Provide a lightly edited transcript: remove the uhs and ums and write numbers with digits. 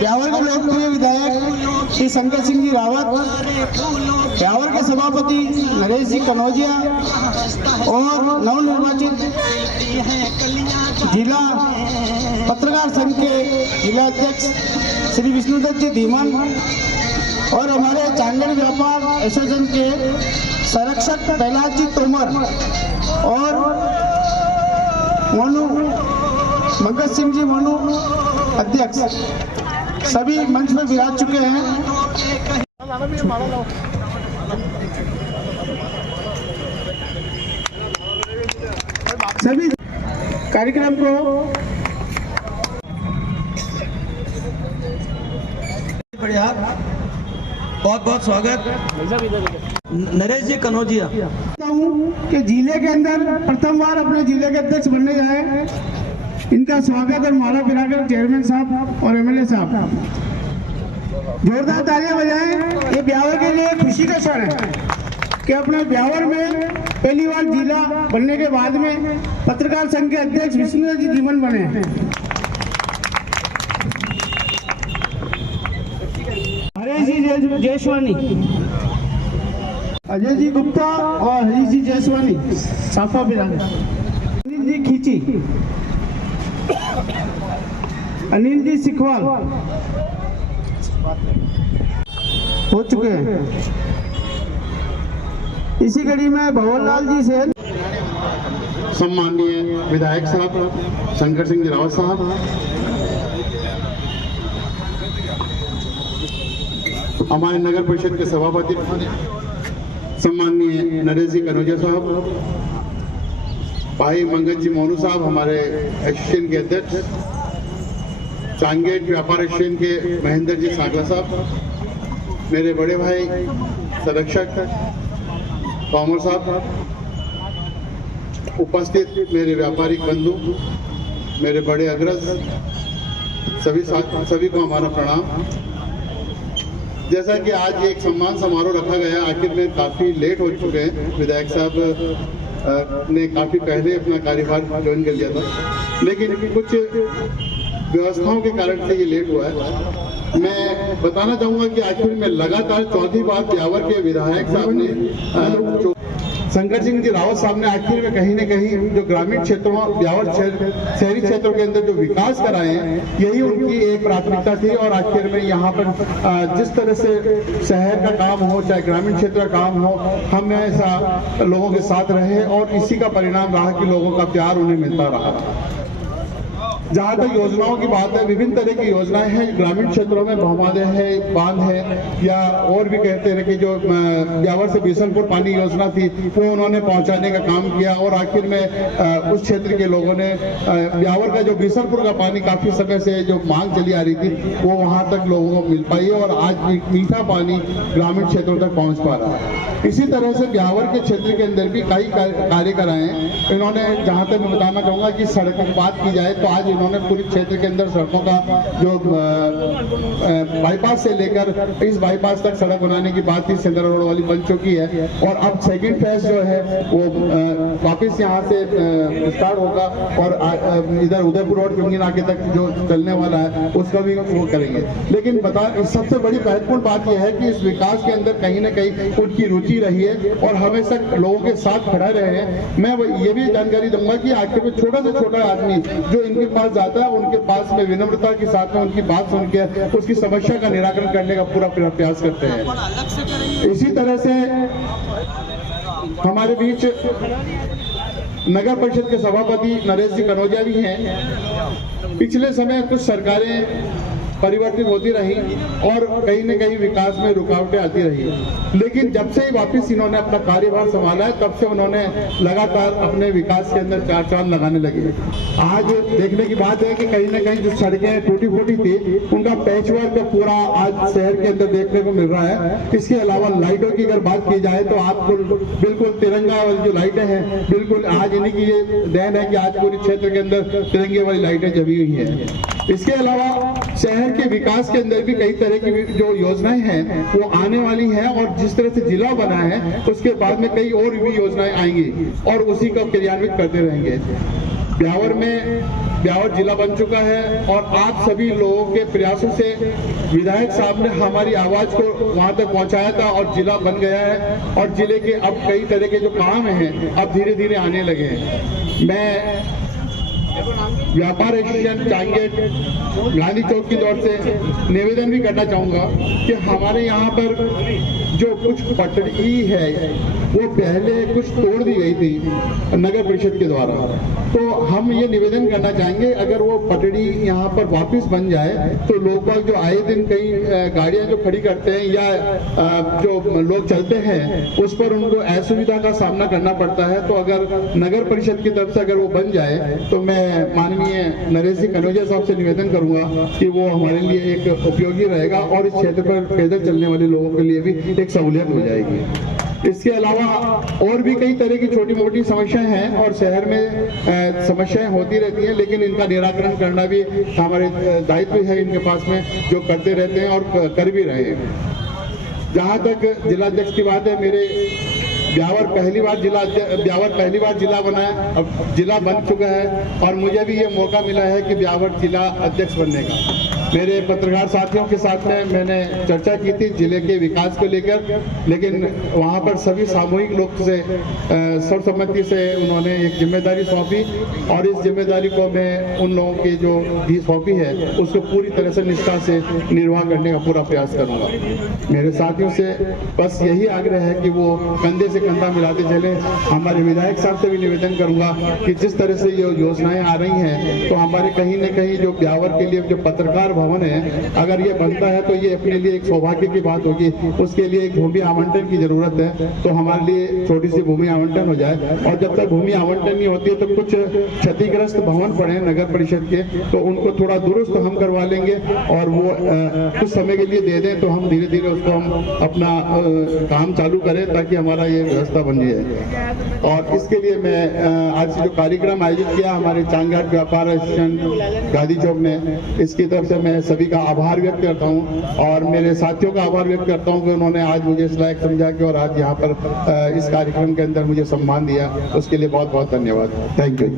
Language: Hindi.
ब्यावर के लोकप्रिय विधायक श्री शंकर सिंह जी रावत, ब्यावर के सभापति नरेश जी कनौजिया और नवनिर्वाचित जिला पत्रकार संघ के जिला अध्यक्ष श्री विष्णुदत्त जी धीमन और हमारे चांगड़ व्यापार एसोसिएशन के संरक्षक प्रहलाद जी तोमर और मोनू मंगत सिंह जी मोनू अध्यक्ष सभी मंच में विराज चुके हैं। सभी कार्यक्रम को बढ़िया, बहुत बहुत स्वागत नरेश जी कनौजिया। कि जिले के अंदर प्रथम बार अपने जिले के अध्यक्ष बनने जाए, इनका स्वागत और माला पिलाकर चेयरमैन साहब और एमएलए साहब जोरदार तालियां बजाएं। ये ब्यावर के लिए खुशी का क्षण है कि अपने ब्यावर में पहली बार जिला बनने के बाद में पत्रकार संघ के अध्यक्ष विष्णुदत्त जी धीमन बने हैं। हरीश जी जयसवानी, अजय जी गुप्ता और हरीश जी जयसवानी साफा पिलाकर, अनिल जी खींची, अनिल जी सिखवाल हो चुके हैं। इसी कड़ी में भंवरलाल जी से सम्माननीय विधायक साहब शंकर सिंह जी रावत साहब, हमारे नगर परिषद के सभापति सम्माननीय नरेश जी कनौजिया साहब, भाई मंगत जी मोनू साहब हमारे एसोसिएशन के अध्यक्ष, चांगेट व्यापार एसोसिएशन के महेंद्र जी सागला साहब, मेरे बड़े भाई संरक्षक तोमर साहब, उपस्थित मेरे व्यापारिक बंधु, मेरे बड़े अग्रज, सभी को हमारा प्रणाम। जैसा कि आज एक सम्मान समारोह रखा गया, आखिर में काफ़ी लेट हो चुके हैं। विधायक साहब ने काफ़ी पहले अपना कार्यभार ज्वाइन कर लिया था, लेकिन कुछ व्यवस्थाओं के कारण से ये लेट हुआ है। मैं बताना चाहूँगा कि आखिर में लगातार चौथी बार ब्यावर के विधायक साहब ने शंकर सिंह जी रावत साहब ने आखिर में कहीं न कहीं जो ग्रामीण क्षेत्रों ब्यावर शहरी क्षेत्रों के अंदर जो विकास कराए हैं, यही उनकी एक प्राथमिकता थी। और आखिर में यहाँ पर जिस तरह से शहर का काम हो चाहे ग्रामीण क्षेत्र का काम हो, हम ऐसा लोगों के साथ रहे और इसी का परिणाम रहा कि लोगों का प्यार उन्हें मिलता रहा। जहाँ तक योजनाओं की बात है, विभिन्न तरह की योजनाएं हैं ग्रामीण क्षेत्रों में, भौमादय है, बांध है, या और भी कहते हैं कि जो ब्यावर से बीसलपुर पानी योजना थी वो उन्होंने पहुंचाने का काम किया। और आखिर में उस क्षेत्र के लोगों ने ब्यावर का जो बीसलपुर का पानी काफी समय से जो मांग चली आ रही थी वो वहां तक लोगों को मिल पाई है और आज मीठा पानी ग्रामीण क्षेत्रों तक पहुंच पा रहा है। इसी तरह से ब्यावर के क्षेत्र के अंदर भी कई कार्य कराए हैं इन्होंने। जहाँ तक मैं बताना चाहूंगा कि सड़क की बात की जाए तो आज इन्होंने पूरे क्षेत्र के अंदर सड़कों का जो बाईपास से लेकर इस बाईपास तक सड़क बनाने की बात थी, सेंट्रल रोड वाली बन चुकी है। और अब सेकंड फेज जो है वो वापस यहाँ से स्टार्ट होगा और इधर उदयपुर रोड चुंगी नाके तक जो चलने वाला है उसका भी वो करेंगे। लेकिन सबसे बड़ी महत्वपूर्ण बात यह है कि इस विकास के अंदर कहीं ना कहीं उनकी रुचि रही है और हमेशा लोगों के साथ खड़ा रहे हैं। मैं ये भी जानकारी दूंगा कि आखिर में छोटा से छोटा आदमी जो इनके पास जाता है उनके पास में विनम्रता के साथ में उनकी बात सुन के उसकी समस्या का निराकरण करने का पूरा प्रयास करते हैं। इसी तरह से हमारे बीच नगर परिषद के सभापति नरेश जी कनौजिया भी हैं। पिछले समय कुछ सरकारें परिवर्तित होती रही और कहीं न कहीं विकास में रुकावटें आती रही, लेकिन जब से ही वापस इन्होंने अपना कार्यभार संभाला है तब से उन्होंने लगातार अपने विकास के अंदर चार चांद लगाने लगे। आज देखने की बात है कि कहीं न कहीं जो सड़कें टूटी फूटी थी उनका पैचवर्क पूरा आज शहर के अंदर देखने को मिल रहा है। इसके अलावा लाइटों की अगर बात की जाए तो आपको बिल्कुल तिरंगा वाली जो लाइटें हैं बिल्कुल आज इन्हीं की ये देन है कि आज पूरे क्षेत्र के अंदर तिरंगे वाली लाइटें जमी हुई है। इसके अलावा शहर के विकास के अंदर भी कई तरह की जो योजनाएं हैं वो आने वाली हैं और जिस तरह से जिला बना है उसके बाद में कई और भी योजनाएं आएंगी और उसी का क्रियान्वित करते रहेंगे। ब्यावर में ब्यावर जिला बन चुका है और आप सभी लोगों के प्रयासों से विधायक साहब ने हमारी आवाज को वहां तक पहुंचाया था और जिला बन गया है और जिले के अब कई तरह के जो काम हैं अब धीरे धीरे आने लगे हैं। मैं व्यापार एसोसिएशन चांगेट गांधी चौक की ओर से निवेदन भी करना चाहूंगा कि हमारे यहाँ पर जो कुछ पटरी है वो पहले कुछ तोड़ दी गई थी नगर परिषद के द्वारा, तो हम ये निवेदन करना चाहेंगे अगर वो पटरी यहाँ पर वापस बन जाए तो लोग बाग जो आए दिन कई गाड़ियाँ जो खड़ी करते हैं या जो लोग चलते हैं उस पर उनको असुविधा का सामना करना पड़ता है। तो अगर नगर परिषद की तरफ से अगर वो बन जाए तो मैं माननीय नरेश जी कनौजिया साहब से निवेदन करूंगा कि वो हमारे लिए एक उपयोगी रहेगा और इस क्षेत्र पर पैदल चलने वाले लोगों के लिए भी एक सहूलियत हो जाएगी। इसके अलावा और भी कई तरह की छोटी मोटी समस्याएं हैं और शहर में समस्याएं होती रहती हैं, लेकिन इनका निराकरण करना भी हमारे दायित्व है इनके पास में, जो करते रहते हैं और कर भी रहे हैं। जहां तक जिलाध्यक्ष की बात है, मेरे ब्यावर पहली बार जिला बना है, अब जिला बन चुका है और मुझे भी ये मौका मिला है कि ब्यावर जिला अध्यक्ष बनने का। मेरे पत्रकार साथियों के साथ में मैंने चर्चा की थी जिले के विकास को लेकर, लेकिन वहाँ पर सभी सामूहिक लोग से सर्वसम्मति से उन्होंने एक जिम्मेदारी सौंपी और इस जिम्मेदारी को मैं उन लोगों की जो भी सौंपी है उसको पूरी तरह से निष्ठा से निर्वाह करने का पूरा प्रयास करूँगा। मेरे साथियों से बस यही आग्रह है कि वो कंधे से कंधा मिलाते चले। हमारे विधायक साहब से भी निवेदन करूँगा कि जिस तरह से ये योजनाएं आ रही हैं तो हमारे कहीं न कहीं जो ब्यावर के लिए जो पत्रकार भवन है अगर ये बनता है तो ये अपने लिए एक सौभाग्य की बात होगी। उसके लिए एक भूमि आवंटन की जरूरत है, तो हमारे लिए छोटी सी भूमि आवंटन हो जाए और जब तक भूमि आवंटन नहीं होती है तो कुछ क्षतिग्रस्त भवन पड़े नगर परिषद के तो उनको थोड़ा दुरुस्त हम करवा लेंगे और वो कुछ समय के लिए दे दें तो हम धीरे धीरे उसको हम अपना काम चालू करें ताकि हमारा ये व्यवस्था बन जाए। और इसके लिए मैं आज जो कार्यक्रम आयोजित किया हमारे चांगेट व्यापार एसोसिएशन गांधी चौक ने, इसकी तरफ से मैं सभी का आभार व्यक्त करता हूं और मेरे साथियों का आभार व्यक्त करता हूं कि उन्होंने आज मुझे इस लायक समझा कि और आज यहाँ पर इस कार्यक्रम के अंदर मुझे सम्मान दिया, उसके लिए बहुत बहुत धन्यवाद। Thank you.